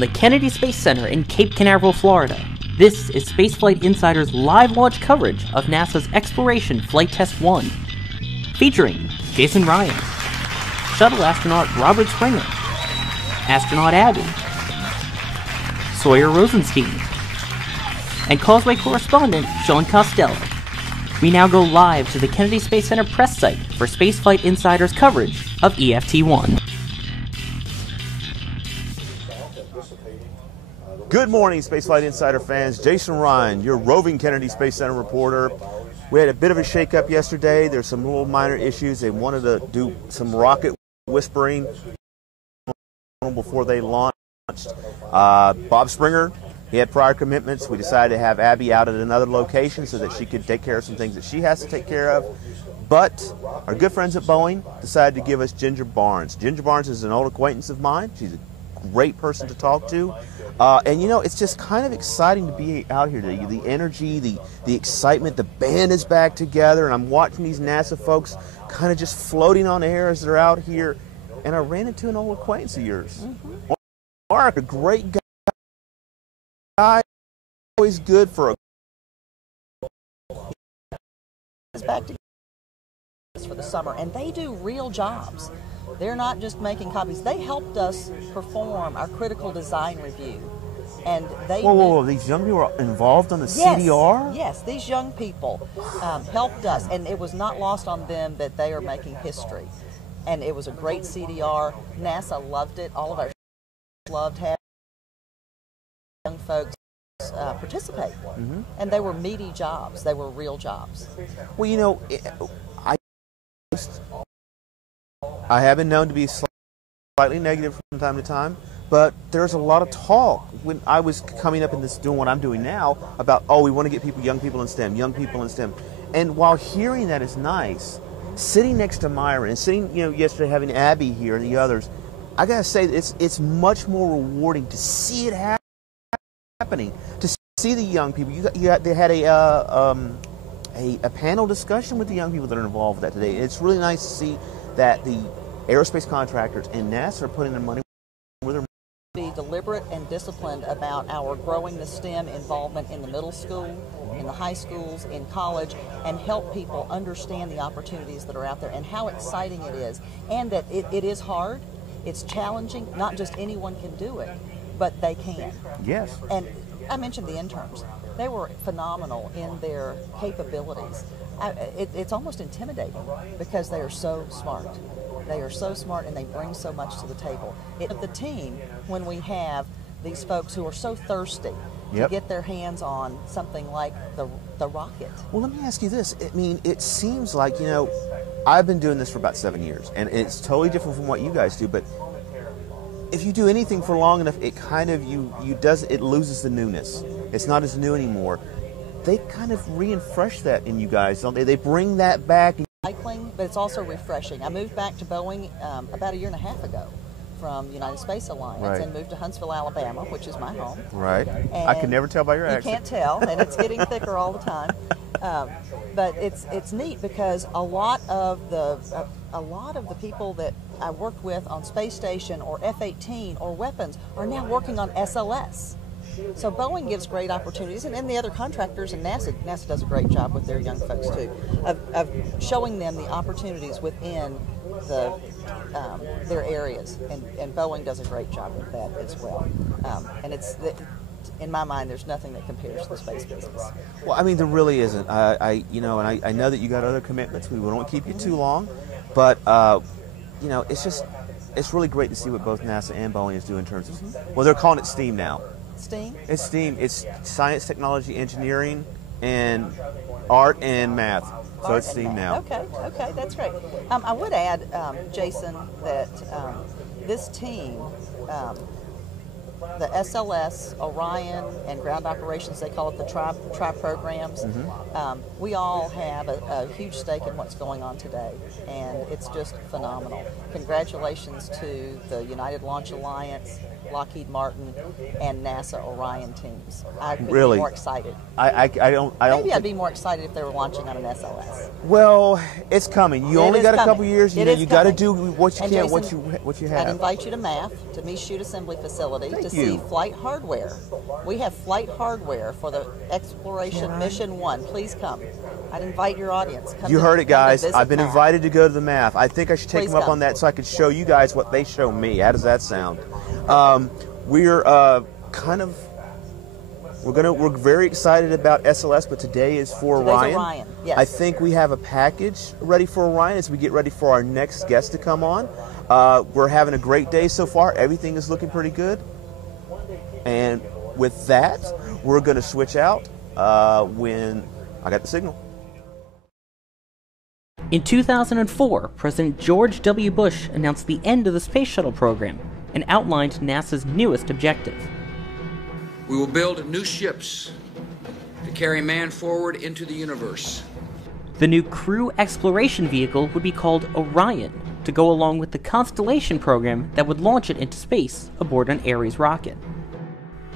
The Kennedy Space Center in Cape Canaveral, Florida. This is Spaceflight Insider's live launch coverage of NASA's Exploration Flight Test 1, featuring Jason Rhian, Shuttle astronaut Robert Springer, astronaut Abby, Sawyer Rosenstein, and Causeway correspondent Sean Costello. We now go live to the Kennedy Space Center press site for Spaceflight Insider's coverage of EFT-1. Good morning, Spaceflight Insider fans. Jason Rhian, your roving Kennedy Space Center reporter. We had a bit of a shakeup yesterday. There's some little minor issues. They wanted to do some rocket whispering before they launched. Bob Springer, he had prior commitments. We decided to have Abby out at another location so that she could take care of some things that she has to take care of. But our good friends at Boeing decided to give us Ginger Barnes. Ginger Barnes is an old acquaintance of mine. She's a great person to talk to. And you know, it's just kind of exciting to be out here today. The energy, the excitement, the band is back together, and I'm watching these NASA folks kind of just floating on air as they're out here. And I ran into an old acquaintance of yours. Mark, a great guy, always good for a... It's back together for the summer, and they do real jobs. They're not just making copies. They helped us perform our critical design review. And they Whoa, these young people are involved on the CDR? Yes, these young people helped us, and it was not lost on them that they are making history. And it was a great CDR. NASA loved it. All of our loved having young folks participate. And they were meaty jobs. They were real jobs. Well, you know, I have been known to be slightly negative from time to time, but there's a lot of talk when I was coming up in this, doing what I'm doing now, about, oh, we want to get young people in STEM. And while hearing that is nice, sitting next to Myron and sitting, you know, yesterday having Abby here and the others, I gotta say it's much more rewarding to see it happening, to see the young people. They had a panel discussion with the young people that are involved with that today. It's really nice to see that the aerospace contractors and NASA are putting their money where their be deliberate and disciplined about our growing the STEM involvement in the middle school, in the high schools, in college, and help people understand the opportunities that are out there and how exciting it is, and that it is hard, it's challenging, not just anyone can do it, but they can. Yes. And I mentioned the interns. They were phenomenal in their capabilities. It's almost intimidating because they are so smart. They are so smart and they bring so much to the table. The team, when we have these folks who are so thirsty to get their hands on something like the rocket. Well, let me ask you this. I mean, it seems like, you know, I've been doing this for about 7 years, and it's totally different from what you guys do, but if you do anything for long enough, it kind of, it loses the newness. It's not as new anymore. They kind of re-refresh that in you guys, don't they? They bring that back. Cycling, but it's also refreshing. I moved back to Boeing about 1.5 years ago from United Space Alliance and moved to Huntsville, Alabama, which is my home. Right. And I can never tell by your accent. You can't tell, and it's getting thicker all the time. But it's neat because a lot of the people that I worked with on Space Station or F-18 or weapons are now working on SLS. So Boeing gives great opportunities, and the other contractors, and NASA does a great job with their young folks too, of showing them the opportunities within their areas, and Boeing does a great job with that as well. And in my mind, there's nothing that compares to the space business. Well, I mean, there really isn't. I know that you got other commitments. We won't keep you too long, but you know, it's really great to see what both NASA and Boeing is doing in terms of, well, they're calling it STEAM now. STEAM? It's STEAM. It's science, technology, engineering, and art and math. So it's STEAM now. Okay, that's great. I would add, Jason, that this team, the SLS, Orion, and ground operations, they call it the tri programs, we all have a huge stake in what's going on today, and it's just phenomenal. Congratulations to the United Launch Alliance, Lockheed Martin and NASA Orion teams. I couldn't Really? be more excited. I don't. Maybe I'd be more excited if they were launching on an SLS. Well, it's coming. You only got a couple years. You know, you got to do what you can, Jason, what you have. I'd invite you to MAF, to me Shoot Assembly Facility, Thank to you. see flight hardware. We have flight hardware for the Exploration Mission 1. Please come. I'd invite your audience. You heard it, guys. I've I've been invited to go to the MAF. I think I should take Please them up come. on that so I could show you guys what they show me. How does that sound? We're we're very excited about SLS, but today is for Today's Orion. Orion, yes. I think we have a package ready for Orion as we get ready for our next guest to come on. We're having a great day so far. Everything is looking pretty good. And with that, we're going to switch out when I got the signal. In 2004, President George W. Bush announced the end of the Space Shuttle program and outlined NASA's newest objective. We will build new ships to carry man forward into the universe. The new crew exploration vehicle would be called Orion, to go along with the Constellation program that would launch it into space aboard an Ares rocket.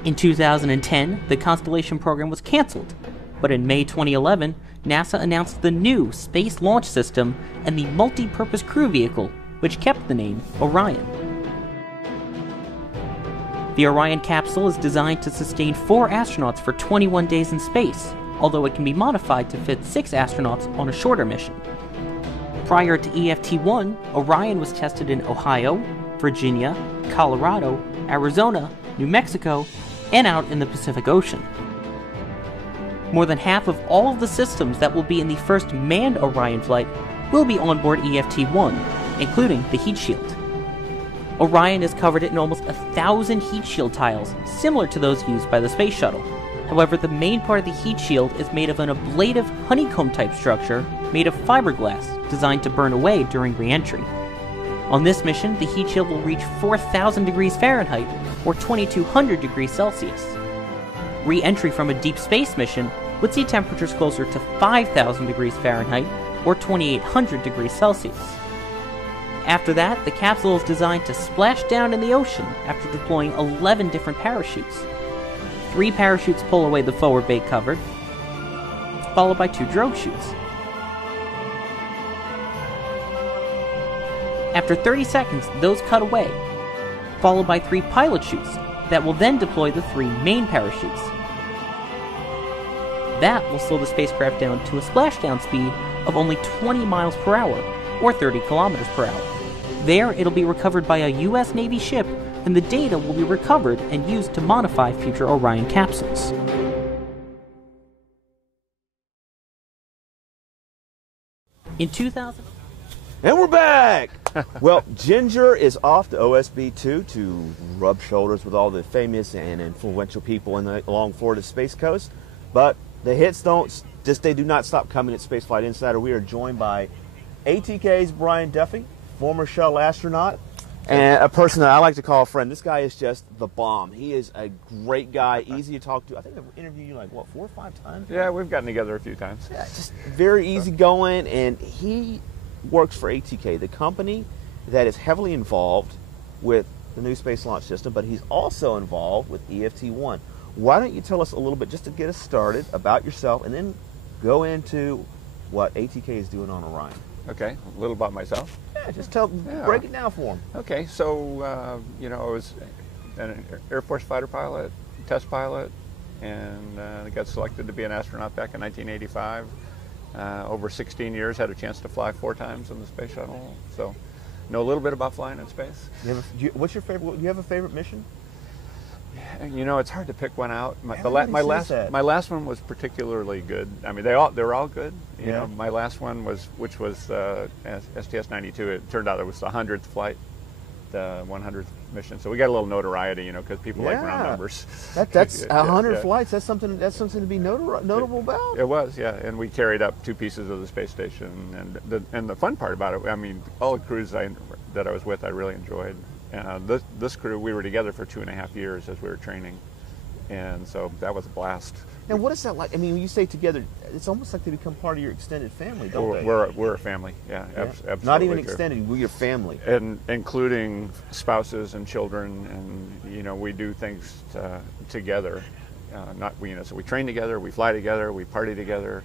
In 2010, the Constellation program was canceled, but in May 2011, NASA announced the new Space Launch System and the multi-purpose crew vehicle, which kept the name Orion. The Orion capsule is designed to sustain 4 astronauts for 21 days in space, although it can be modified to fit 6 astronauts on a shorter mission. Prior to EFT-1, Orion was tested in Ohio, Virginia, Colorado, Arizona, New Mexico, and out in the Pacific Ocean. More than half of all of the systems that will be in the first manned Orion flight will be on board EFT-1, including the heat shield. Orion is covered in almost 1,000 heat shield tiles, similar to those used by the Space Shuttle. However, the main part of the heat shield is made of an ablative honeycomb-type structure made of fiberglass designed to burn away during re-entry. On this mission, the heat shield will reach 4,000 degrees Fahrenheit, or 2,200 degrees Celsius. Re-entry from a deep space mission would see temperatures closer to 5,000 degrees Fahrenheit, or 2,800 degrees Celsius. After that, the capsule is designed to splash down in the ocean after deploying 11 different parachutes. 3 parachutes pull away the forward bait cover, followed by 2 drogue chutes. After 30 seconds, those cut away, followed by 3 pilot chutes that will then deploy the 3 main parachutes. That will slow the spacecraft down to a splashdown speed of only 20 miles per hour, or 30 kilometers per hour. There, it'll be recovered by a U.S. Navy ship, and the data will be recovered and used to modify future Orion capsules. In 2000... And we're back! Well, Ginger is off to OSB-2 to rub shoulders with all the famous and influential people along Florida's Space Coast. But the hits they do not stop coming at Spaceflight Insider. We are joined by ATK's Brian Duffy, former shuttle astronaut, and a person that I like to call a friend. This guy is just the bomb. He is a great guy, easy to talk to. I think I've interviewed you like, what, 4 or 5 times? Yeah, we've gotten together a few times. Yeah, just very easygoing, and he works for ATK, the company that is heavily involved with the new space launch system, but he's also involved with EFT-1. Why don't you tell us a little bit, just to get us started, about yourself, and then go into what ATK is doing on Orion. Okay, a little about myself. Yeah, just break it down for him. Okay, so, I was an Air Force fighter pilot, test pilot, and got selected to be an astronaut back in 1985. Over 16 years, had a chance to fly 4 times in the space shuttle, so know a little bit about flying in space. What's your favorite? Do you have a favorite mission? It's hard to pick one out. My last one was particularly good. I mean, they're all good. You know, my last one was STS-92. It turned out it was the 100th flight, the 100th mission. So we got a little notoriety, because people like round numbers. That's 100 flights. That's something to be notable about. It was, yeah. And we carried up 2 pieces of the space station. And the fun part about it, I mean, all the crews that I was with, I really enjoyed. This crew, we were together for 2.5 years as we were training. And so that was a blast. And what is that like? I mean, when you say together, it's almost like they become part of your extended family, don't they? We're a family, yeah. Absolutely. Not even true. extended, we're your family. And including spouses and children, and you know, we do things together. So we train together, we fly together, we party together,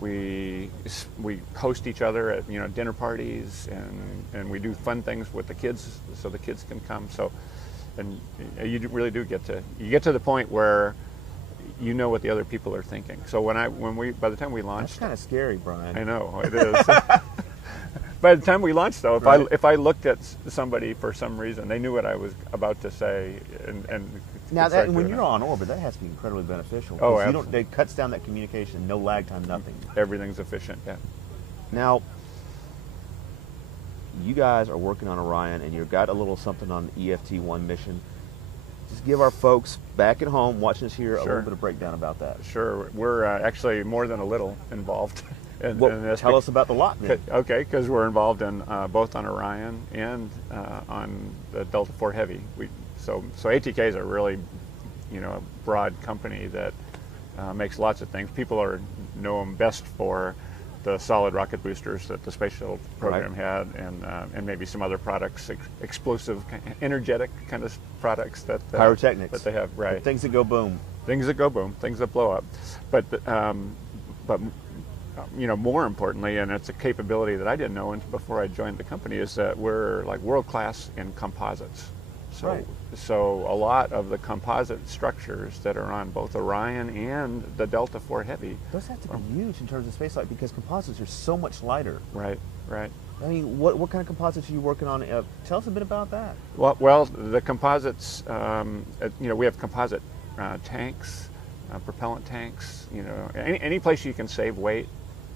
we host each other at dinner parties, and we do fun things with the kids, so the kids can come. So, and you really do get to the point where you know what the other people are thinking. So by the time we launched, that's kind of scary, Brian. I know it is. By the time we launched, though, if I looked at somebody for some reason, they knew what I was about to say, and now when you're on orbit, that has to be incredibly beneficial. Oh, absolutely. It cuts down that communication, no lag time, nothing. Everything's efficient. Yeah. Now, you guys are working on Orion, and you've got a little something on the EFT-1 mission. Just give our folks back at home watching us here a little bit of breakdown about that. Sure. We're actually more than a little involved. in this. Tell us about the lot, then. Okay, because we're involved in both on Orion and on the Delta IV Heavy. So ATK is a really, broad company that makes lots of things. People know them best for the solid rocket boosters that the space shuttle program had, and maybe some other products, explosive, energetic kind of products that pyrotechnics that they have, right? Things that go boom. Things that go boom. Things that blow up. But more importantly, and it's a capability that I didn't know before I joined the company, is that we're like world class in composites. So a lot of the composite structures that are on both Orion and the Delta IV Heavy. Those have to be huge in terms of spaceflight because composites are so much lighter. Right. I mean, what kind of composites are you working on? Tell us a bit about that. Well, the composites, we have composite tanks, propellant tanks. Any place you can save weight,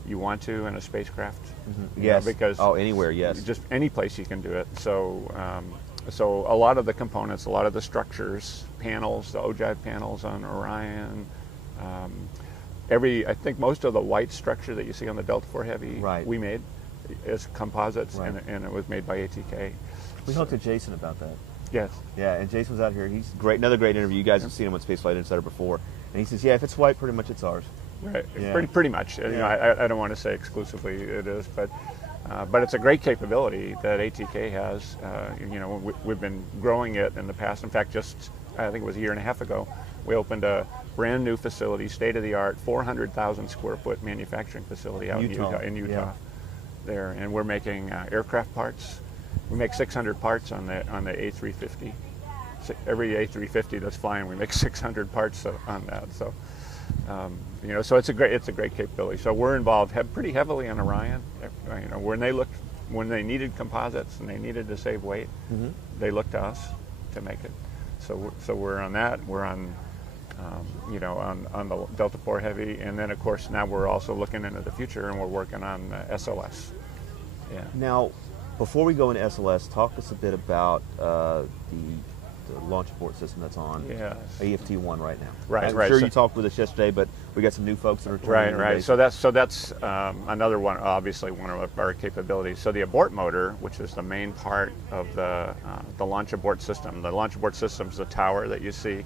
you want to in a spacecraft. Mm-hmm. Yes. Because anywhere, yes. Just any place you can do it. So a lot of the components, a lot of the structures, panels, the ogive panels on Orion, I think most of the white structure that you see on the Delta IV Heavy, we made is composites, and it was made by ATK. We talked to Jason about that. Yes. Yeah, and Jason was out here. He's great. Another great interview. You guys have seen him on SpaceFlight Insider before, and he says, "Yeah, if it's white, pretty much it's ours." Right. Yeah. Pretty much. Yeah. I don't want to say exclusively it is, but it's a great capability that ATK has. We've been growing it in the past. In fact, I think it was a year and a half ago, we opened a brand new facility, state-of-the-art, 400,000 square foot manufacturing facility out in Utah. Yeah. There, and we're making aircraft parts. We make 600 parts on the A350. So every A350 that's flying, we make 600 parts on that. So, so it's a great capability. So we're involved pretty heavily on Orion. When they needed composites and they needed to save weight, they looked to us to make it. So we're on that. We're on the Delta IV Heavy, and then of course now we're also looking into the future, and we're working on SLS. Yeah. Now, before we go into SLS, talk to us a bit about the launch abort system that's on AFT-1 right now. Right. I'm sure you talked with us yesterday, but we got some new folks that are joining. Right. So that's another one, obviously one of our capabilities. So the abort motor, which is the main part of the launch abort system. The launch abort system is the tower that you see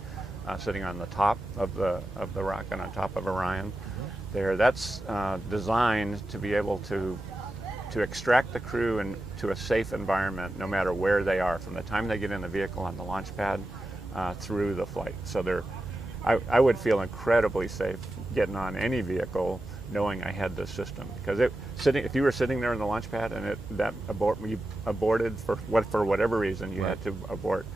sitting on the top of the rocket, on top of Orion. There, that's designed to be able to extract the crew into a safe environment, no matter where they are, from the time they get in the vehicle on the launch pad through the flight. So I would feel incredibly safe getting on any vehicle knowing I had this system, because if you were sitting there in the launch pad and you aborted for whatever reason, you had to abort.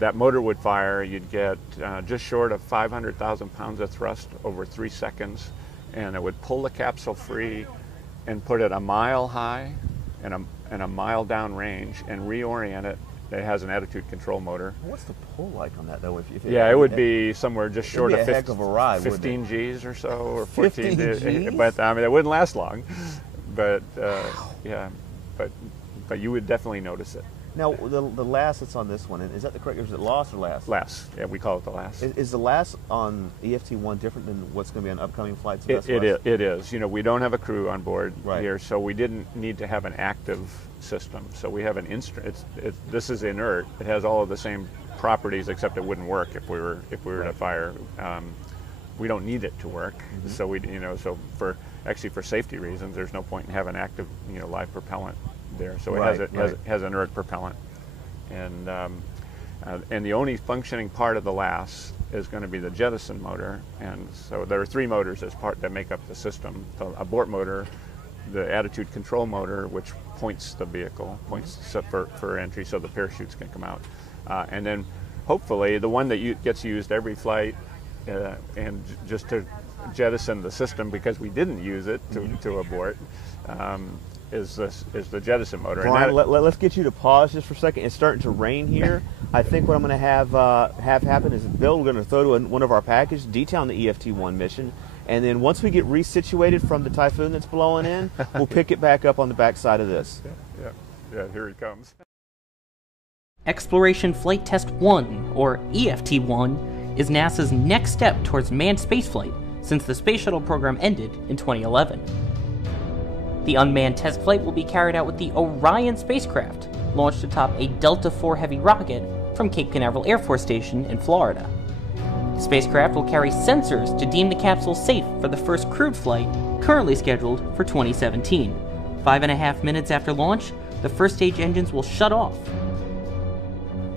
That motor would fire. You'd get just short of 500,000 pounds of thrust over 3 seconds, and it would pull the capsule free and put it a mile high and a mile down range and reorient it. It has an attitude control motor. What's the pull like on that, though? It would be somewhere just short of 15 Gs or so, or 14 Gs. But it wouldn't last long. But but you would definitely notice it. Now, the LAS that's on this one, is that the correct, or is it LAS or LAS? LAS, yeah, we call it the LAS. Is the LAS on EFT-1 different than what's going to be on upcoming flights? It is. We don't have a crew on board here, so we didn't need to have an active system. So we have an instrument. This is inert. It has all of the same properties, except it wouldn't work if we were to fire. We don't need it to work, so for safety reasons, there's no point in having active live propellant there. So it has inert propellant, and the only functioning part of the LAS is going to be the jettison motor, and so there are 3 motors that make up the system: the abort motor, the attitude control motor, which points the vehicle, for entry so the parachutes can come out, and then hopefully the one that gets used every flight, and just to jettison the system because we didn't use it to abort, is the jettison motor. Brian, let's get you to pause just for a second. It's starting to rain here. I think what I'm going to have happen is Bill, we're going to throw to one of our packages detailing the EFT-1 mission, and then once we get resituated from the typhoon that's blowing in, we'll pick it back up on the back side of this. Yeah, here he comes. Exploration Flight Test 1, or EFT-1, is NASA's next step towards manned spaceflight since the Space Shuttle program ended in 2011. The unmanned test flight will be carried out with the Orion spacecraft, launched atop a Delta IV Heavy rocket from Cape Canaveral Air Force Station in Florida. The spacecraft will carry sensors to deem the capsule safe for the first crewed flight, currently scheduled for 2017. 5.5 minutes after launch, the first stage engines will shut off,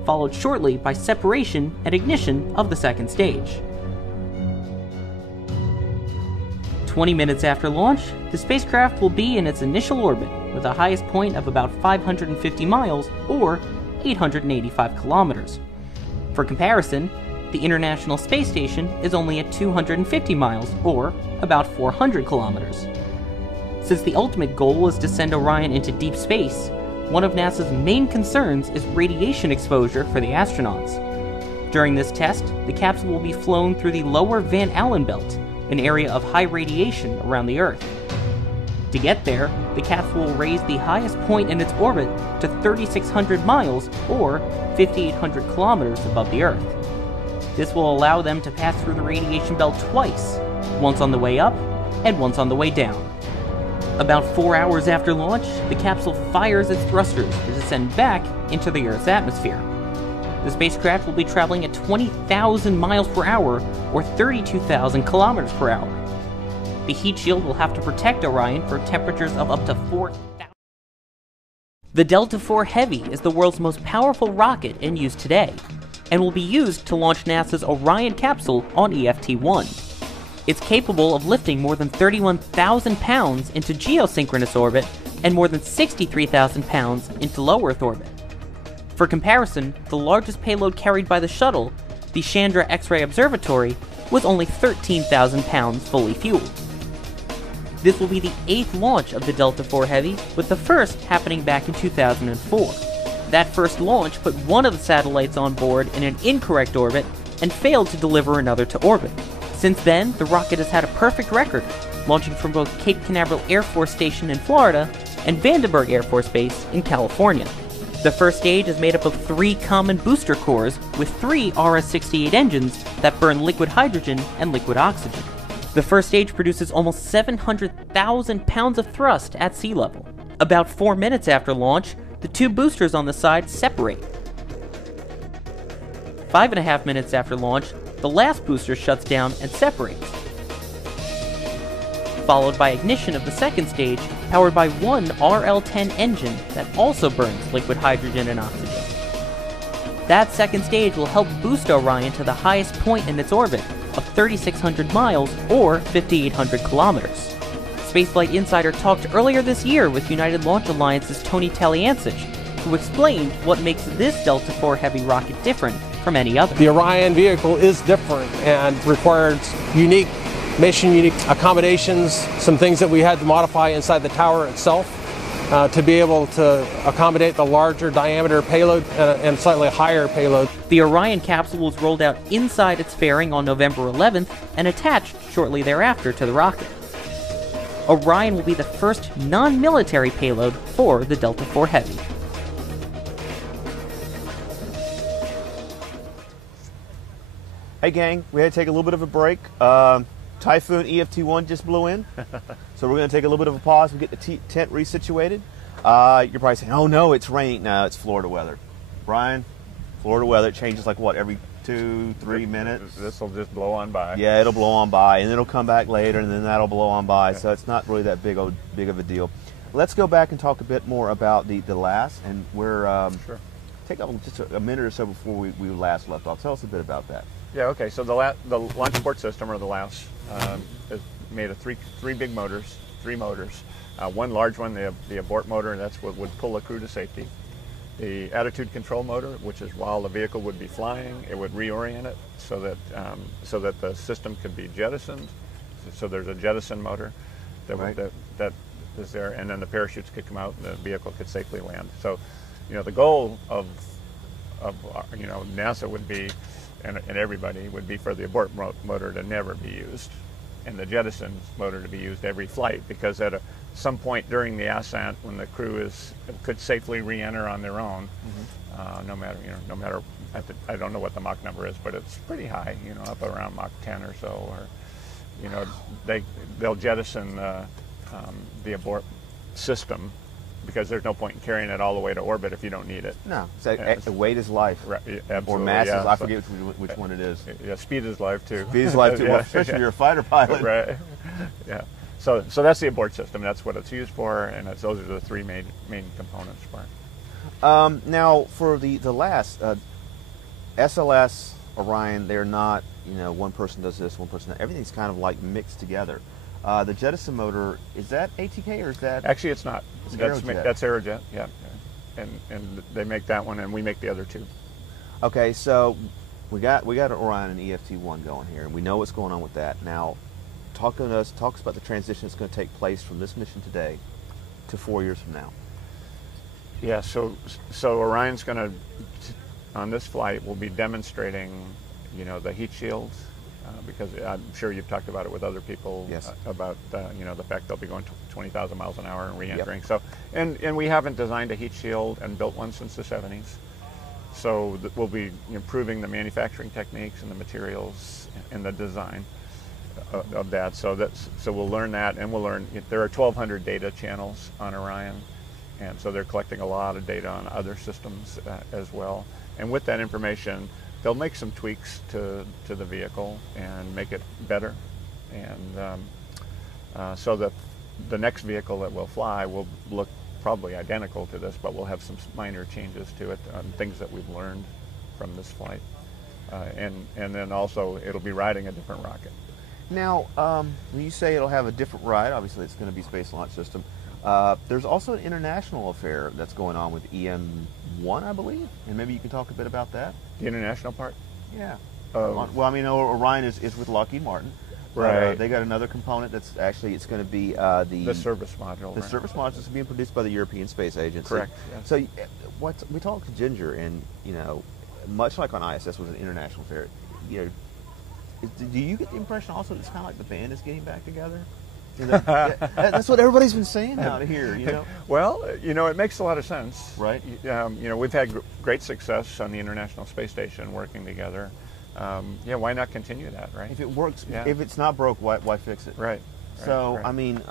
followed shortly by separation and ignition of the second stage. 20 minutes after launch, the spacecraft will be in its initial orbit with a highest point of about 550 miles or 885 kilometers. For comparison, the International Space Station is only at 250 miles or about 400 kilometers. Since the ultimate goal is to send Orion into deep space, one of NASA's main concerns is radiation exposure for the astronauts. During this test, the capsule will be flown through the lower Van Allen belt, an area of high radiation around the Earth. To get there, the capsule will raise the highest point in its orbit to 3,600 miles or 5,800 kilometers above the Earth. This will allow them to pass through the radiation belt twice, once on the way up and once on the way down. About 4 hours after launch, the capsule fires its thrusters to descend back into the Earth's atmosphere. The spacecraft will be traveling at 20,000 miles per hour or 32,000 kilometers per hour. The heat shield will have to protect Orion for temperatures of up to 4,000. The Delta IV Heavy is the world's most powerful rocket in use today, and will be used to launch NASA's Orion capsule on EFT-1. It's capable of lifting more than 31,000 pounds into geosynchronous orbit and more than 63,000 pounds into low Earth orbit. For comparison, the largest payload carried by the shuttle, the Chandra X-ray Observatory, was only 13,000 pounds fully fueled. This will be the 8th launch of the Delta IV Heavy, with the first happening back in 2004. That first launch put one of the satellites on board in an incorrect orbit and failed to deliver another to orbit. Since then, the rocket has had a perfect record, launching from both Cape Canaveral Air Force Station in Florida and Vandenberg Air Force Base in California. The first stage is made up of 3 common booster cores with 3 RS-68 engines that burn liquid hydrogen and liquid oxygen. The first stage produces almost 700,000 pounds of thrust at sea level. About 4 minutes after launch, the 2 boosters on the side separate. 5.5 minutes after launch, the last booster shuts down and separates, followed by ignition of the second stage, powered by one RL-10 engine that also burns liquid hydrogen and oxygen. That second stage will help boost Orion to the highest point in its orbit of 3,600 miles or 5,800 kilometers. Spaceflight Insider talked earlier this year with United Launch Alliance's Tony Taliancich, who explained what makes this Delta IV Heavy rocket different from any other. The Orion vehicle is different and requires unique accommodations, some things that we had to modify inside the tower itself to be able to accommodate the larger diameter payload and slightly higher payload. The Orion capsule was rolled out inside its fairing on November 11th and attached shortly thereafter to the rocket. Orion will be the first non-military payload for the Delta IV Heavy. Hey gang, we had to take a little bit of a break. Typhoon EFT-1 just blew in, so we're going to take a little bit of a pause and get the tent resituated. You're probably saying, oh no, it's raining. No, it's Florida weather. Brian, Florida weather, it changes like what, every 2-3 minutes? This will just blow on by. Yeah, it'll blow on by, and it'll come back later, and then that'll blow on by. So it's not really that big of a deal. Let's go back and talk a bit more about the LAS, and we're Sure. take up just a minute or so before we last left off. Tell us a bit about that. Yeah. Okay. So the launch support system, or the LAS, is made of three big motors, three motors. One large one, the abort motor, and that's what would pull the crew to safety. The attitude control motor, which is while the vehicle would be flying, it would reorient it so that the system could be jettisoned. So there's a jettison motor that is there, and then the parachutes could come out and the vehicle could safely land. So, the goal of NASA would be, and everybody would be, for the abort motor to never be used, and the jettison motor to be used every flight, because at some point during the ascent, when the crew could safely re-enter on their own, no matter I don't know what the Mach number is, but it's pretty high, up around Mach 10 or so, or they'll jettison the abort system, because there's no point in carrying it all the way to orbit if you don't need it. No, the weight is life, right, or mass is. I forget which one it is. Yeah, speed is life too. Speed is life too. Well, especially if you're a fighter pilot. Right. Yeah. So that's the abort system. That's what it's used for, and those are the three main components for it. Now, for the last SLS, Orion, they're not, one person does this, one person that. Everything's kind of like mixed together. The jettison motor, is that ATK or is that? Actually, it's not. That's Aerojet. Yeah. And they make that one, and we make the other two. Okay, so we got an Orion and EFT-1 going here, and we know what's going on with that. Now, talk to us about the transition that's going to take place from this mission today to 4 years from now. Yeah, so Orion's going to, on this flight, we'll be demonstrating, the heat shields, because I'm sure you've talked about it with other people. Yes. About the fact they'll be going 20,000 miles an hour and re-entering. Yep. So, and we haven't designed a heat shield and built one since the 70s. So we'll be improving the manufacturing techniques and the materials and the design of that. So we'll learn that, and we'll learn. There are 1,200 data channels on Orion, and so they're collecting a lot of data on other systems as well. And with that information, they'll make some tweaks to the vehicle and make it better. And so that the next vehicle that we'll fly will look probably identical to this, but we'll have some minor changes to it on things that we've learned from this flight. And then also it'll be riding a different rocket. Now, when you say it'll have a different ride, obviously it's going to be Space Launch System. There's also an international affair that's going on with EM-1, I believe, and maybe you can talk a bit about that. The international part? Yeah. Well, I mean, Orion is with Lockheed Martin. Right. They got another component that's actually, it's going to be the service module. The service module is being produced by the European Space Agency. Correct. Yes. So we talked to Ginger, and much like on ISS was an international affair. Do you get the impression also that it's kind of like the band is getting back together? That's what everybody's been saying out here, Well, it makes a lot of sense. Right. We've had great success on the International Space Station working together. Why not continue that, right? If it works, if it's not broke, why fix it? Right. So, right. I mean,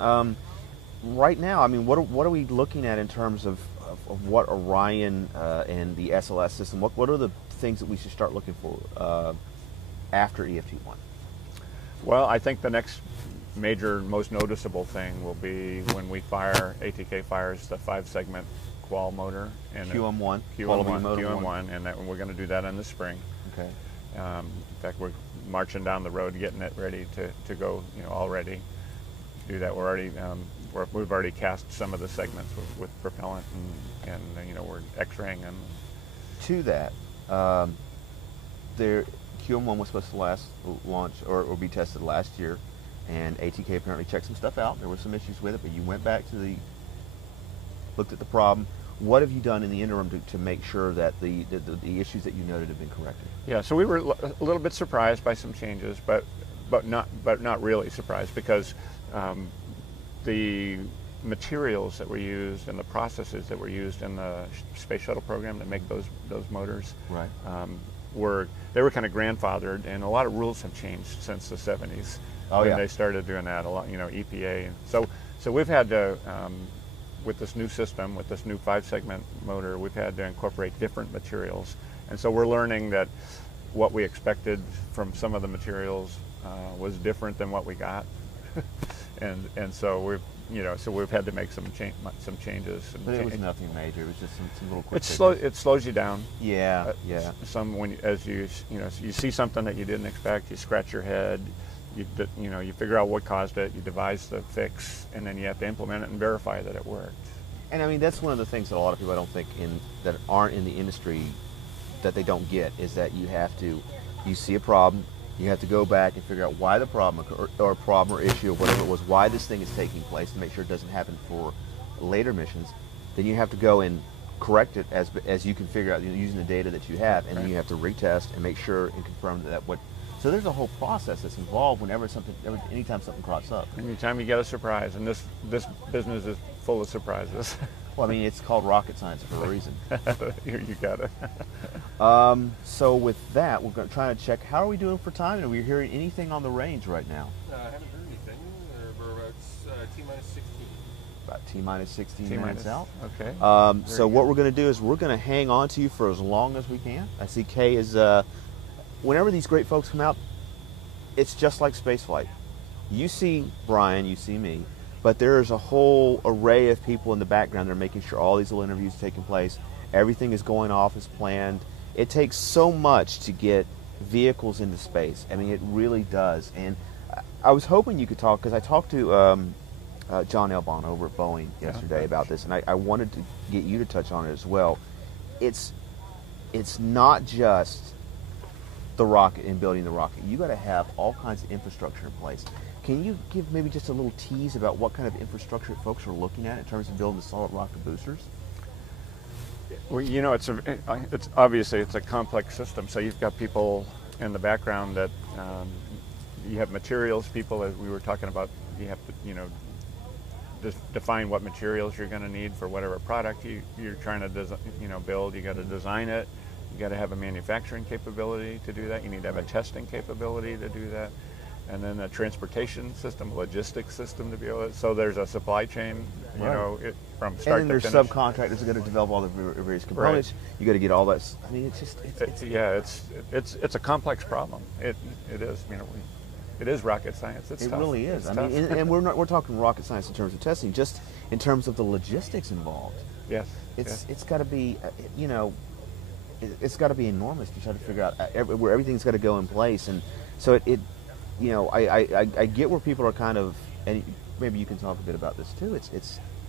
right now, I mean, what are we looking at in terms of what Orion and the SLS system, what are the things that we should start looking for after EFT-1? Well, I think the next major, most noticeable thing will be when we ATK fires the 5-segment qual motor and QM1, QM1, and we're going to do that in the spring. Okay. In fact, we're marching down the road, getting it ready to go. Already do that. We've already cast some of the segments with propellant, and we're X-raying them. To that, QM1 was supposed to launch or be tested last year, and ATK apparently checked some stuff out. There were some issues with it, but you went back looked at the problem. What have you done in the interim to make sure that the issues that you noted have been corrected? Yeah, so we were a little bit surprised by some changes, but not really surprised, because the materials that were used and the processes that were used in the space shuttle program to make those motors, right, they were kind of grandfathered, and a lot of rules have changed since the 70s. When they started doing that, a lot, EPA. So we've had to, with this new system, with this new 5-segment motor, we've had to incorporate different materials, And so we're learning that what we expected from some of the materials was different than what we got, and so we've had to make some changes. But it was nothing major. It was just some little quick. It slows you down. Yeah, yeah. As you see something that you didn't expect, you scratch your head. You figure out what caused it. You devise the fix, and then you have to implement it and verify that it worked. And I mean, that's one of the things that a lot of people I don't think that aren't in the industry that they don't get is that you see a problem, you have to go back and figure out why the problem or problem or issue or whatever it was, why this thing is taking place, to make sure it doesn't happen for later missions. Then you have to go and correct it as you can figure out using the data that you have, and then you have to retest and make sure and confirm that what. So there's a whole process that's involved anytime something crops up. Anytime you get a surprise, and this business is full of surprises. Well, I mean, it's called rocket science for a reason. You got it. So with that, we're going to try to check how are we doing for time. Are we hearing anything on the range right now? I haven't heard anything. We're about T-minus 16. About T-minus 16 minutes out. Okay. So what we're going to do is we're going to hang on to you for as long as we can. I see Kay is, whenever these great folks come out, it's just like spaceflight. You see Brian, you see me, but there's a whole array of people in the background that are making sure all these little interviews are taking place. Everything is going off as planned. It takes so much to get vehicles into space. I mean, it really does. And I was hoping you could talk, because I talked to John Elbon over at Boeing yesterday about this, and I wanted to get you to touch on it as well. It's not just the rocket and building the rocket. You got to have all kinds of infrastructure in place. Can you give maybe just a little tease about what kind of infrastructure folks are looking at in terms of building the solid rocket boosters? Well, it's obviously it's a complex system. So you've got people in the background that you have materials people, as we were talking about. You have to define what materials you're going to need for whatever product you're trying to build. You got to design it. You got to have a manufacturing capability to do that. You need to have a testing capability to do that. And then a transportation system, logistics system to be able to. So there's a supply chain, from start to finish. And then there's subcontractors that are going to develop all the various components. Right. You got to get all that. I mean, it's a complex problem. It is. It is rocket science. It's it tough. Really is. It's I mean, and we're talking rocket science in terms of testing, just in terms of the logistics involved. Yes. It's got to be, it's got to be enormous to try to figure out where everything's got to go in place, and so I get where people are kind of, and maybe you can talk a bit about this too.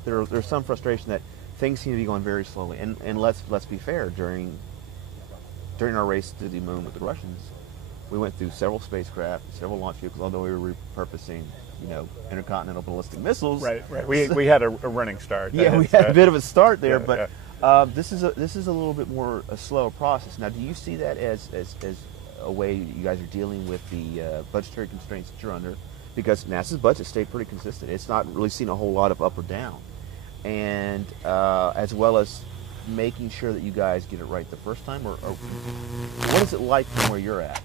There's some frustration that things seem to be going very slowly, and let's be fair. During our race to the moon with the Russians, we went through several spacecraft, several launch vehicles. Although we were repurposing, intercontinental ballistic missiles. Right. We had a running start. We had a bit of a start there, but this is a little bit more a slower process. Now, do you see that as a way you guys are dealing with the budgetary constraints that you're under? Because NASA's budget stayed pretty consistent. It's not really seen a whole lot of up or down, and as well as making sure that you guys get it right the first time, or what is it like from where you're at?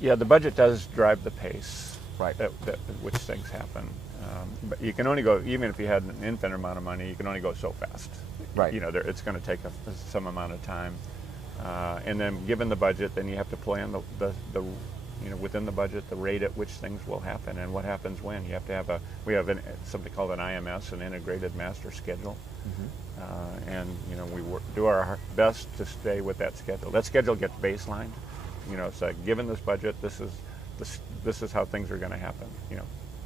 Yeah, the budget does drive the pace, right? At which things happen. But you can only go, even if you had an infinite amount of money, you can only go so fast. Right. It's going to take some amount of time. And then given the budget, then you have to plan within the budget, the rate at which things will happen and what happens when. You have to have we have something called an IMS, an Integrated Master Schedule. Mm-hmm. And we do our best to stay with that schedule. That schedule gets baselined. It's like, given this budget, this is how things are going to happen.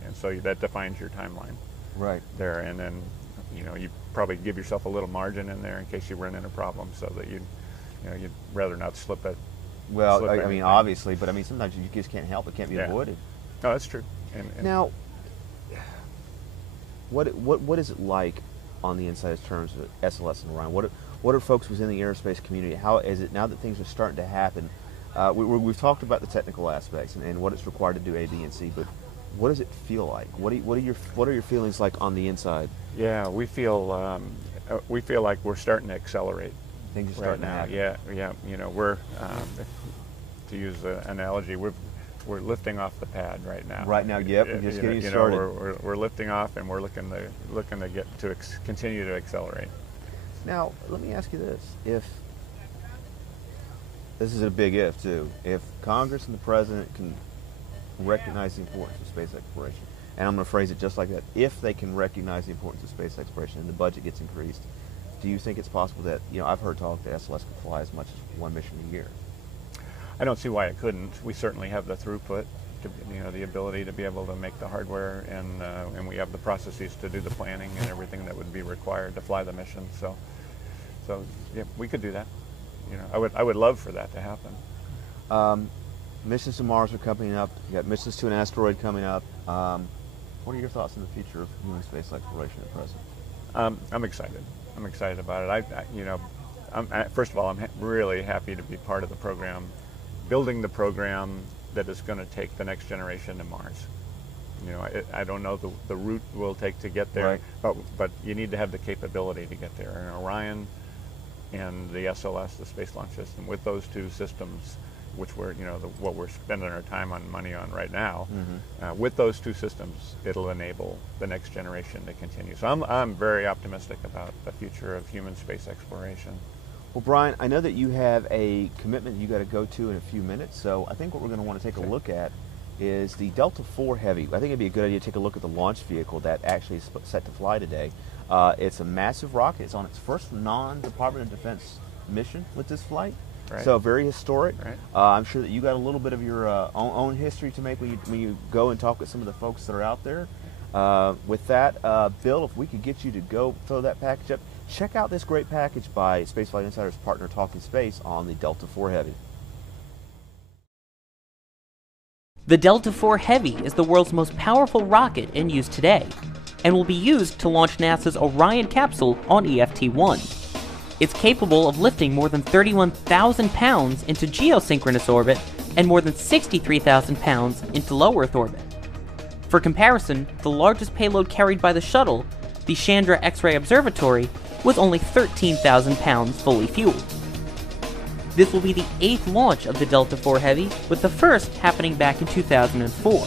And so that defines your timeline. Right. There, and then you probably give yourself a little margin in there in case you run into problems, so that you'd rather not slip it. Well, I mean, obviously, but I mean, sometimes you just can't help it; can't be avoided. No, that's true. And now, what is it like on the inside in terms of SLS and Orion? What are folks within the aerospace community? How is it now that things are starting to happen? We've talked about the technical aspects and what it's required to do A, B, and C, but what does it feel like? What are your feelings like on the inside? Yeah, we feel like we're starting to accelerate. Things are starting to happen. Yeah. We're to use the analogy, we're lifting off the pad right now. Right now, yep. We're just getting started. We're lifting off, and we're looking to get to continue to accelerate. Now, let me ask you this: this is a big if too. If Congress and the President can recognize the importance of space exploration, and I'm going to phrase it just like that, if they can recognize the importance of space exploration and the budget gets increased, do you think it's possible that, I've heard talk that SLS could fly as much as one mission a year? I don't see why it couldn't. We certainly have the throughput, the ability to be able to make the hardware, and we have the processes to do the planning and everything that would be required to fly the mission. So yeah, we could do that. I would love for that to happen. Missions to Mars are coming up. You got missions to an asteroid coming up. What are your thoughts on the future of human space exploration at present? I'm excited. I'm excited about it. First of all, I'm really happy to be part of the program, building the program that is going to take the next generation to Mars. I don't know the route we'll take to get there, right, but you need to have the capability to get there. And Orion and the SLS, the Space Launch System, with those two systems, which we're, what we're spending our time on money on right now, with those two systems, it'll enable the next generation to continue. So I'm very optimistic about the future of human space exploration. Well, Brian, I know that you have a commitment you got to go to in a few minutes, so I think what we're going to want to take a look at is the Delta IV Heavy. I think it'd be a good idea to take a look at the launch vehicle that actually is set to fly today. It's a massive rocket. It's on its first non-Department of Defense mission with this flight. Right. So very historic. Right. I'm sure that you got a little bit of your own history to make when you go and talk with some of the folks that are out there. With that, Bill, if we could get you to go throw that package up, check out this great package by SpaceFlight Insider's partner Talking Space on the Delta IV Heavy. The Delta IV Heavy is the world's most powerful rocket in use today, and will be used to launch NASA's Orion capsule on EFT-1. It's capable of lifting more than 31,000 pounds into geosynchronous orbit and more than 63,000 pounds into low Earth orbit. For comparison, the largest payload carried by the shuttle, the Chandra X-ray Observatory, was only 13,000 pounds fully fueled. This will be the 8th launch of the Delta IV Heavy, with the first happening back in 2004.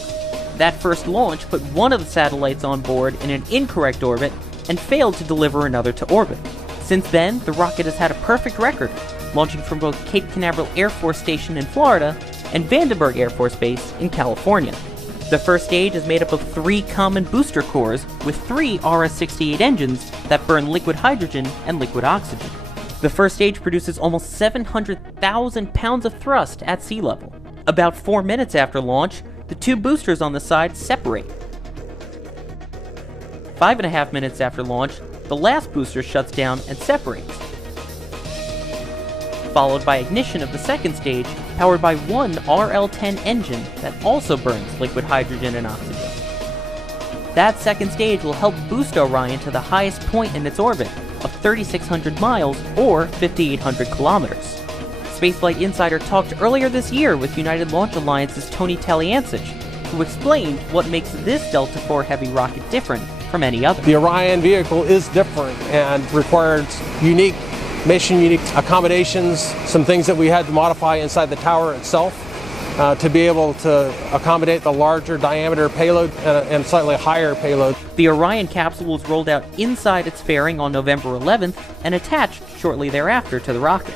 That first launch put one of the satellites on board in an incorrect orbit and failed to deliver another to orbit. Since then, the rocket has had a perfect record, launching from both Cape Canaveral Air Force Station in Florida and Vandenberg Air Force Base in California. The first stage is made up of 3 common booster cores with 3 RS-68 engines that burn liquid hydrogen and liquid oxygen. The first stage produces almost 700,000 pounds of thrust at sea level. About 4 minutes after launch, the 2 boosters on the side separate. 5.5 minutes after launch, the last booster shuts down and separates, followed by ignition of the second stage, powered by one RL-10 engine that also burns liquid hydrogen and oxygen. That second stage will help boost Orion to the highest point in its orbit of 3,600 miles or 5,800 kilometers. Spaceflight Insider talked earlier this year with United Launch Alliance's Tony Taliancich, who explained what makes this Delta IV Heavy rocket different from any other. The Orion vehicle is different and requires unique mission, unique accommodations, some things that we had to modify inside the tower itself to be able to accommodate the larger diameter payload and slightly higher payload. The Orion capsule was rolled out inside its fairing on November 11th and attached shortly thereafter to the rocket.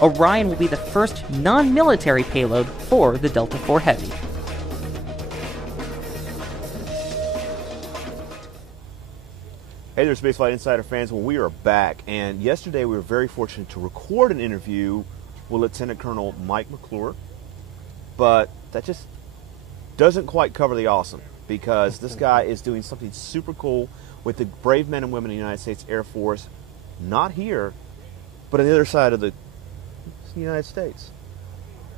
Orion will be the first non-military payload for the Delta IV Heavy. Hey there, Spaceflight Insider fans. Well, we are back, and yesterday we were very fortunate to record an interview with Lieutenant Colonel Mike McClure, but that just doesn't quite cover the awesome, because this guy is doing something super cool with the brave men and women of the United States Air Force, not here, but on the other side of the United States.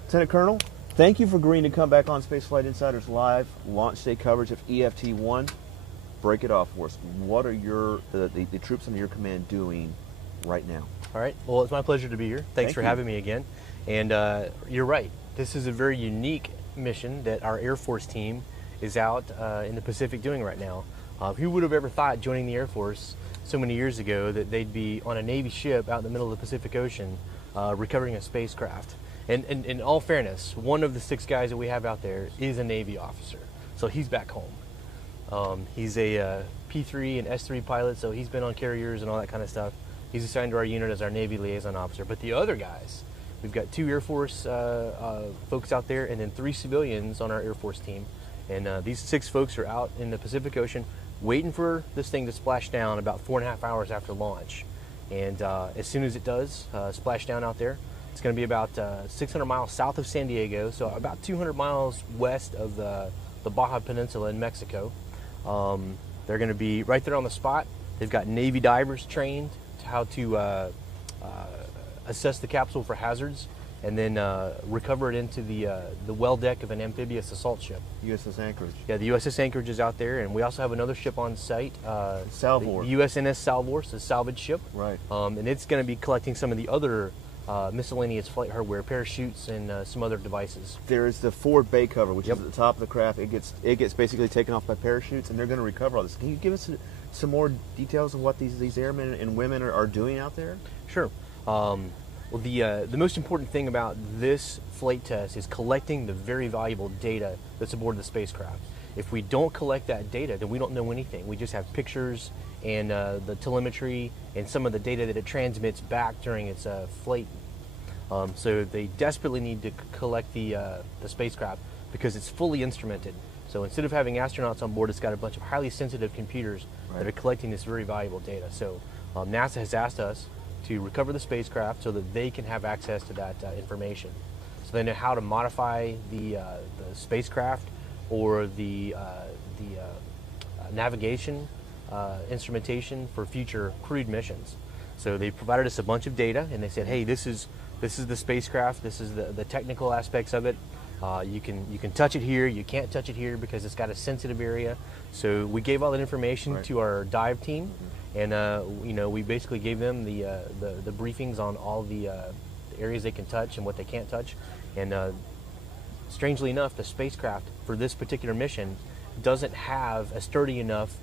Lieutenant Colonel, thank you for agreeing to come back on Spaceflight Insider's live launch day coverage of EFT-1. Break it off for us. What are the troops under your command doing right now? All right. Well, it's my pleasure to be here. Thanks for having me again. And you're right. This is a very unique mission that our Air Force team is out in the Pacific doing right now. Who would have ever thought, joining the Air Force so many years ago, that they'd be on a Navy ship out in the middle of the Pacific Ocean recovering a spacecraft? And in all fairness, one of the 6 guys that we have out there is a Navy officer. So he's back home. He's a P3 and S3 pilot, so he's been on carriers and all that kind of stuff. He's assigned to our unit as our Navy liaison officer. But the other guys, We've got 2 Air Force folks out there, and then 3 civilians on our Air Force team. And these 6 folks are out in the Pacific Ocean waiting for this thing to splash down about 4.5 hours after launch. And as soon as it does splash down out there, it's going to be about 600 miles south of San Diego, so about 200 miles west of the Baja Peninsula in Mexico. They're going to be right there on the spot. They've got Navy divers trained to how to assess the capsule for hazards, and then recover it into the well deck of an amphibious assault ship. USS Anchorage. Yeah, the USS Anchorage is out there, and we also have another ship on site. Salvor. The USNS Salvor, it's a salvage ship. Right. And it's going to be collecting some of the other miscellaneous flight hardware, parachutes, and some other devices. There is the forward bay cover, which is at the top of the craft. It gets basically taken off by parachutes, and they're going to recover all this. Can you give us some more details of what these airmen and women are doing out there? Sure. Well, the most important thing about this flight test is collecting the very valuable data that's aboard the spacecraft. If we don't collect that data, then we don't know anything. We just have pictures and the telemetry and some of the data that it transmits back during its flight. So they desperately need to collect the spacecraft because it's fully instrumented. So instead of having astronauts on board, it's got a bunch of highly sensitive computers that are collecting this very valuable data. So NASA has asked us to recover the spacecraft so that they can have access to that information. So they know how to modify the spacecraft or the navigation instrumentation for future crewed missions. So they provided us a bunch of data, and they said, hey, this is the spacecraft, this is the technical aspects of it. You can touch it here, you can't touch it here because it's got a sensitive area. So we gave all that information to our dive team, and we basically gave them the briefings on all the areas they can touch and what they can't touch. And strangely enough, the spacecraft for this particular mission doesn't have a sturdy enough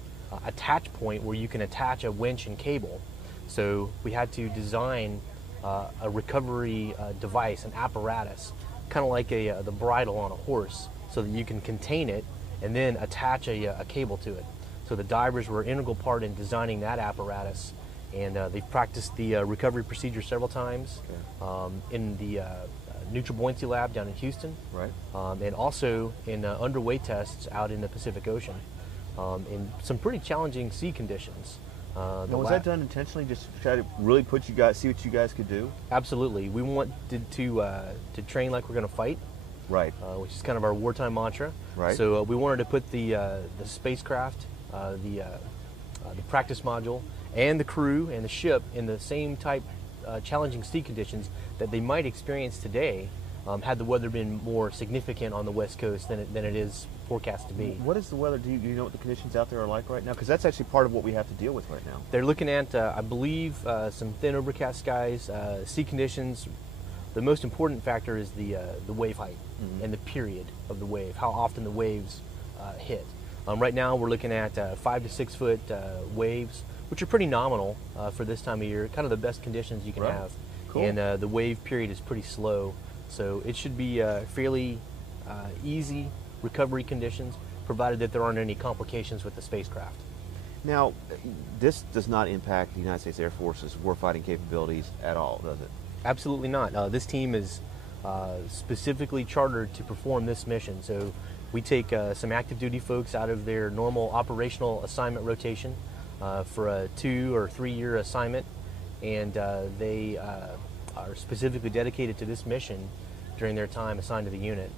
attach point where you can attach a winch and cable. So we had to design a recovery device, an apparatus, kind of like the bridle on a horse, so that you can contain it and then attach a cable to it. So the divers were an integral part in designing that apparatus, and they've practiced the recovery procedure several times in the neutral buoyancy lab down in Houston, and also in underway tests out in the Pacific Ocean in some pretty challenging sea conditions. Now, was that done intentionally, just to try to really see what you guys could do? Absolutely. We wanted to train like we're going to fight, which is kind of our wartime mantra. So we wanted to put the spacecraft, the practice module, and the crew and the ship in the same type challenging sea conditions that they might experience today, had the weather been more significant on the West Coast than it is forecast to be. What is the weather? Do you know what the conditions out there are like right now? Because that's actually part of what we have to deal with right now. They're looking at, I believe, some thin overcast skies, sea conditions. The most important factor is the wave height and the period of the wave, how often the waves hit. Right now we're looking at 5 to 6 foot waves, which are pretty nominal for this time of year, kind of the best conditions you can have. And the wave period is pretty slow, so it should be fairly easy recovery conditions, provided that there aren't any complications with the spacecraft. Now, this does not impact the United States Air Force's warfighting capabilities at all, does it? Absolutely not. This team is specifically chartered to perform this mission. So we take some active duty folks out of their normal operational assignment rotation for a 2 or 3 year assignment, and they are specifically dedicated to this mission during their time assigned to the unit.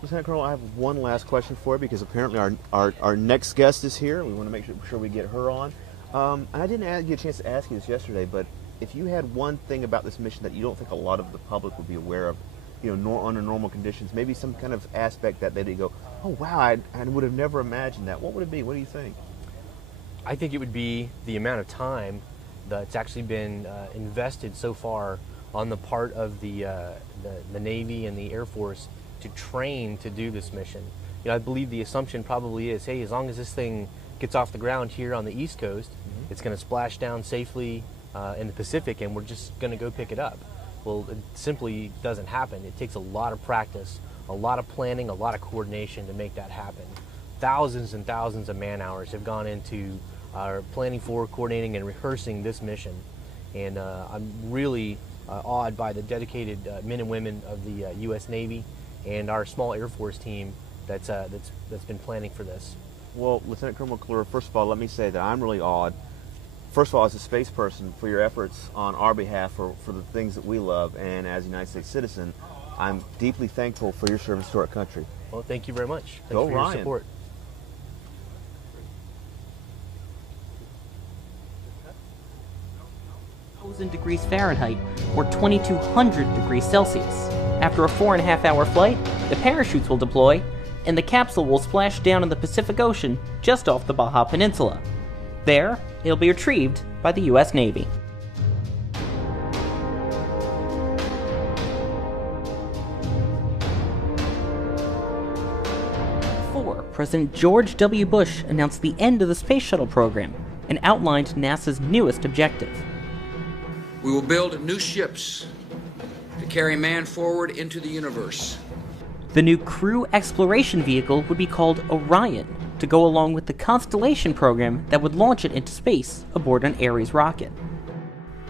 Lieutenant Colonel, I have one last question for you, because apparently our next guest is here. We want to make sure we get her on. And I didn't get a chance to ask you this yesterday, but if you had one thing about this mission that you don't think a lot of the public would be aware of, under normal conditions, maybe some kind of aspect that they go, oh wow, I would have never imagined that. What would it be? What do you think? I think it would be the amount of time that's actually been invested so far on the part of the Navy and the Air Force to train to do this mission. I believe the assumption probably is, hey, as long as this thing gets off the ground here on the East Coast, it's going to splash down safely in the Pacific, and we're just going to go pick it up. Well, it simply doesn't happen. It takes a lot of practice, a lot of planning, a lot of coordination to make that happen. Thousands and thousands of man hours have gone into our planning for, coordinating, and rehearsing this mission. And I'm really awed by the dedicated men and women of the U.S. Navy and our small Air Force team that's been planning for this. Well, Lieutenant Colonel McClure, first of all, let me say that I'm really awed, first of all, as a space person, for your efforts on our behalf for the things that we love, and as a United States citizen, I'm deeply thankful for your service to our country. Well, thank you very much. Thanks Go for your Ryan. support. Degrees Fahrenheit or 2200 degrees Celsius. After a 4.5-hour flight, the parachutes will deploy and the capsule will splash down in the Pacific Ocean just off the Baja Peninsula. There, it'll be retrieved by the U.S. Navy. President George W. Bush announced the end of the Space Shuttle program and outlined NASA's newest objective. We will build new ships to carry man forward into the universe. The new crew exploration vehicle would be called Orion, to go along with the Constellation program that would launch it into space aboard an Ares rocket.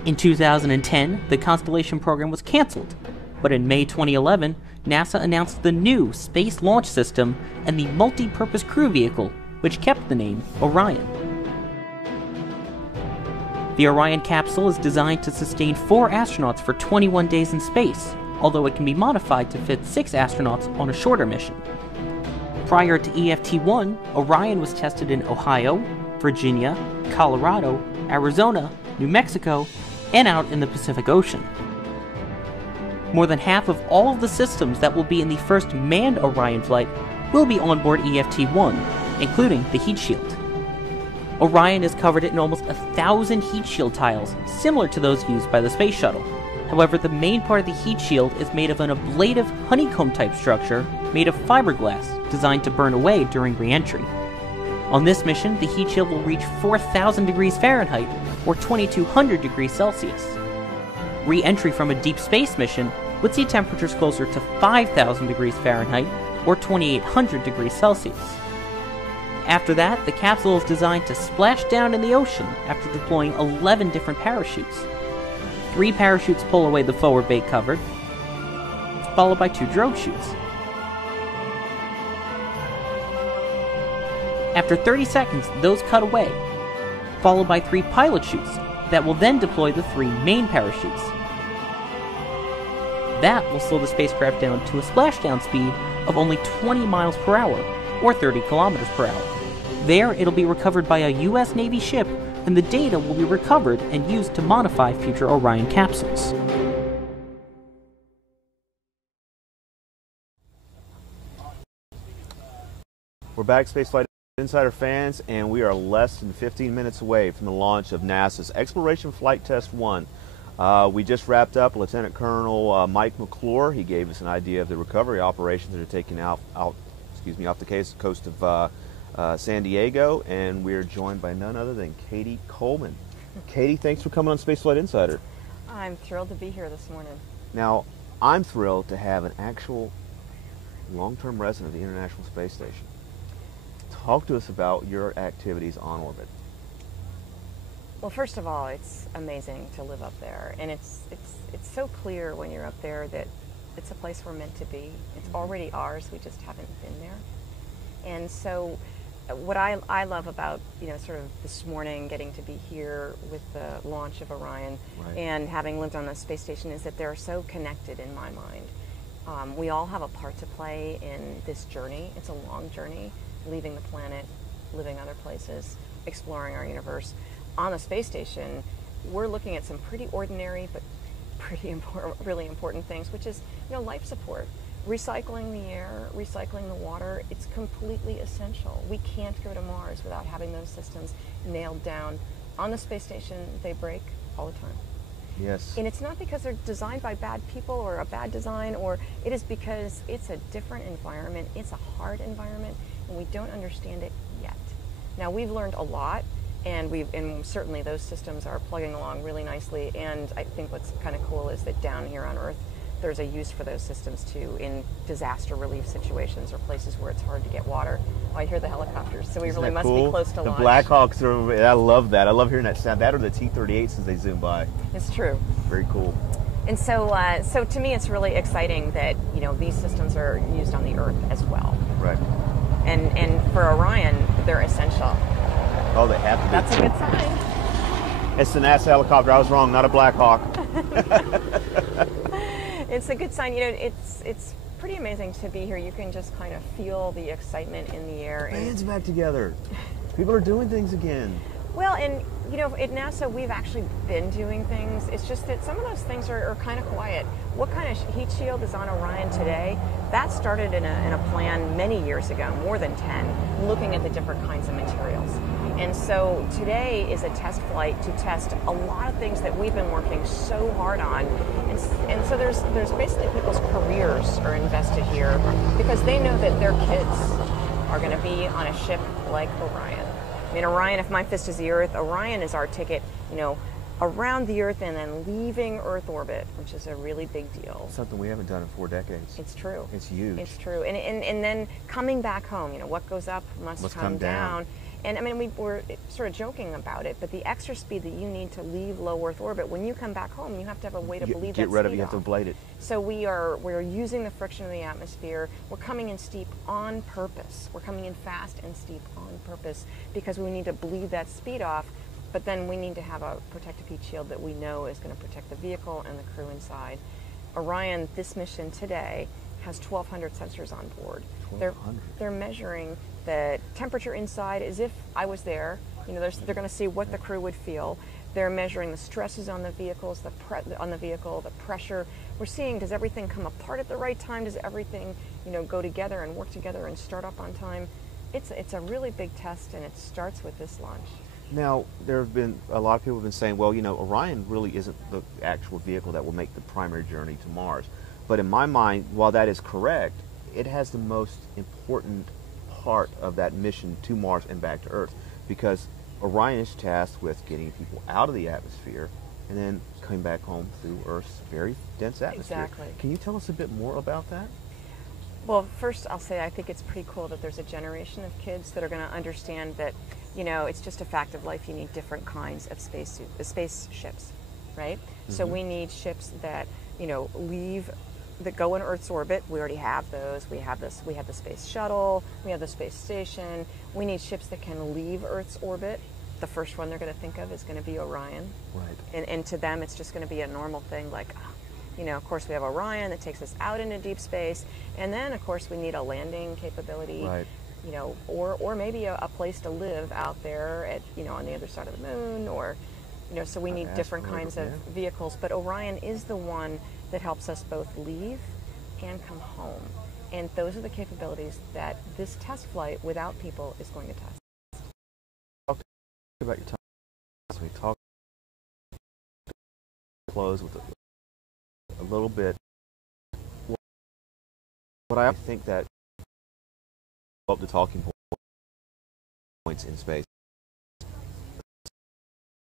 In 2010, the Constellation program was canceled, but in May 2011, NASA announced the new Space Launch System and the Multi-Purpose Crew Vehicle, which kept the name Orion. The Orion capsule is designed to sustain 4 astronauts for 21 days in space, although it can be modified to fit 6 astronauts on a shorter mission. Prior to EFT-1, Orion was tested in Ohio, Virginia, Colorado, Arizona, New Mexico, and out in the Pacific Ocean. More than half of all of the systems that will be in the first manned Orion flight will be on board EFT-1, including the heat shield. Orion is covered in almost 1,000 heat shield tiles, similar to those used by the Space Shuttle. However, the main part of the heat shield is made of an ablative honeycomb-type structure made of fiberglass designed to burn away during re-entry. On this mission, the heat shield will reach 4,000 degrees Fahrenheit, or 2,200 degrees Celsius. Re-entry from a deep space mission would see temperatures closer to 5,000 degrees Fahrenheit, or 2,800 degrees Celsius. After that, the capsule is designed to splash down in the ocean after deploying 11 different parachutes. 3 parachutes pull away the forward bait cover, followed by 2 drogue chutes. After 30 seconds, those cut away, followed by 3 pilot chutes that will then deploy the 3 main parachutes. That will slow the spacecraft down to a splashdown speed of only 20 miles per hour, or 30 kilometers per hour. There, it'll be recovered by a U.S. Navy ship, and the data will be recovered and used to modify future Orion capsules. We're back, SpaceFlight Insider fans, and we are less than 15 minutes away from the launch of NASA's Exploration Flight Test 1. We just wrapped up Lieutenant Colonel Mike McClure. He gave us an idea of the recovery operations that are taking off the coast of San Diego, and we're joined by none other than Katie Coleman. Katie, thanks for coming on SpaceFlight Insider. I'm thrilled to be here this morning. Now, I'm thrilled to have an actual long-term resident of the International Space Station. Talk to us about your activities on orbit. Well, first of all, it's amazing to live up there, and it's so clear when you're up there that it's a place we're meant to be. It's already ours, we just haven't been there. And so what I love about, sort of this morning getting to be here with the launch of Orion, right, and having lived on the space station is that they're so connected in my mind. We all have a part to play in this journey. It's a long journey, leaving the planet, living other places, exploring our universe. On the space station, we're looking at some pretty ordinary but really important things, which is life support. Recycling the air, recycling the water, it's completely essential. We can't go to Mars without having those systems nailed down. On the space station, they break all the time. Yes. And it's not because they're designed by bad people or a bad design, or it is because it's a different environment. It's a hard environment, and we don't understand it yet. Now, we've learned a lot, and certainly those systems are plugging along really nicely. And I think what's kind of cool is that down here on Earth, there's a use for those systems too in disaster relief situations or places where it's hard to get water. Oh, I hear the helicopters, so we really must be close to launch. The Blackhawks are, I love that. I love hearing that sound. That or the T-38s as they zoom by. It's true. Very cool. And so, so to me, it's really exciting that these systems are used on the Earth as well. Right. And for Orion, they're essential. Oh, they have to be. That's a good sign. It's the NASA helicopter. I was wrong. Not a Black Hawk. It's a good sign. It's pretty amazing to be here. You can just kind of feel the excitement in the air. The band's back together. People are doing things again. Well, and at NASA, we've actually been doing things. It's just that some of those things are kind of quiet. What kind of heat shield is on Orion today? That started in a plan many years ago, more than 10, looking at the different kinds of materials. And so today is a test flight to test a lot of things that we've been working so hard on. And so there's basically people's careers are invested here because they know that their kids are going to be on a ship like Orion. I mean, Orion, if my fist is the Earth, Orion is our ticket, around the Earth and then leaving Earth orbit, which is a really big deal. Something we haven't done in 4 decades. It's true. It's huge. It's true. And then coming back home, what goes up must come down. And I mean, we were sort of joking about it, but the extra speed that you need to leave low Earth orbit, when you come back home, you have to have a way to bleed that get rid of it. speed You have to off. ablate it. So we're using the friction of the atmosphere. We're coming in steep on purpose. We're coming in fast and steep on purpose because we need to bleed that speed off. But then we need to have a protective heat shield that we know is going to protect the vehicle and the crew inside. Orion, this mission today, has 1,200 sensors on board. 1,200. They're measuring the temperature inside as if I was there. They're going to see what the crew would feel. They're measuring the stresses on the vehicles, the pressure. We're seeing, does everything come apart at the right time? Does everything, go together and work together and start up on time? It's a really big test, and it starts with this launch. Now, there have been a lot of people have been saying, well, Orion really isn't the actual vehicle that will make the primary journey to Mars. But in my mind, while that is correct, it has the most important part of that mission to Mars and back to Earth, because Orion is tasked with getting people out of the atmosphere and then coming back home through Earth's very dense atmosphere. Exactly. Can you tell us a bit more about that? Well, first I'll say I think it's pretty cool that there's a generation of kids that are going to understand that, it's just a fact of life. You need different kinds of spaceships, right? Mm-hmm. So we need ships that, that go in Earth's orbit. We already have those. We have the space shuttle. We have the space station. We need ships that can leave Earth's orbit. The first one they're going to think of is going to be Orion. Right. And to them, it's just going to be a normal thing. Like, of course, we have Orion that takes us out into deep space, and then of course we need a landing capability. Right. Or maybe a place to live out there at on the other side of the moon, or so we need different kinds of vehicles. But Orion is the one that helps us both leave and come home. And those are the capabilities that this test flight without people is going to test. Talk about your time. So we talk close with a little bit. What I think that up the talking points in space.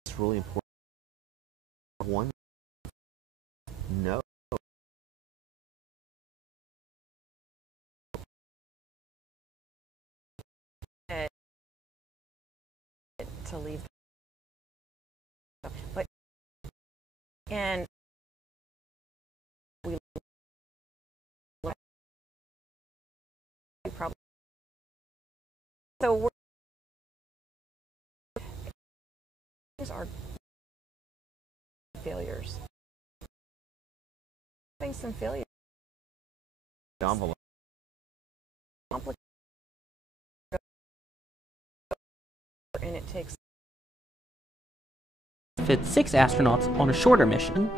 It's really important. One, no. To leave, but and we probably so these are failures. Having some failures. Envelope. And it takes fit 6 astronauts on a shorter mission.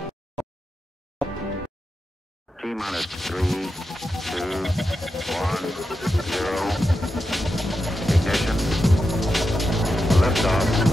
T-minus 3, 2, 1, 0. Ignition. Liftoff.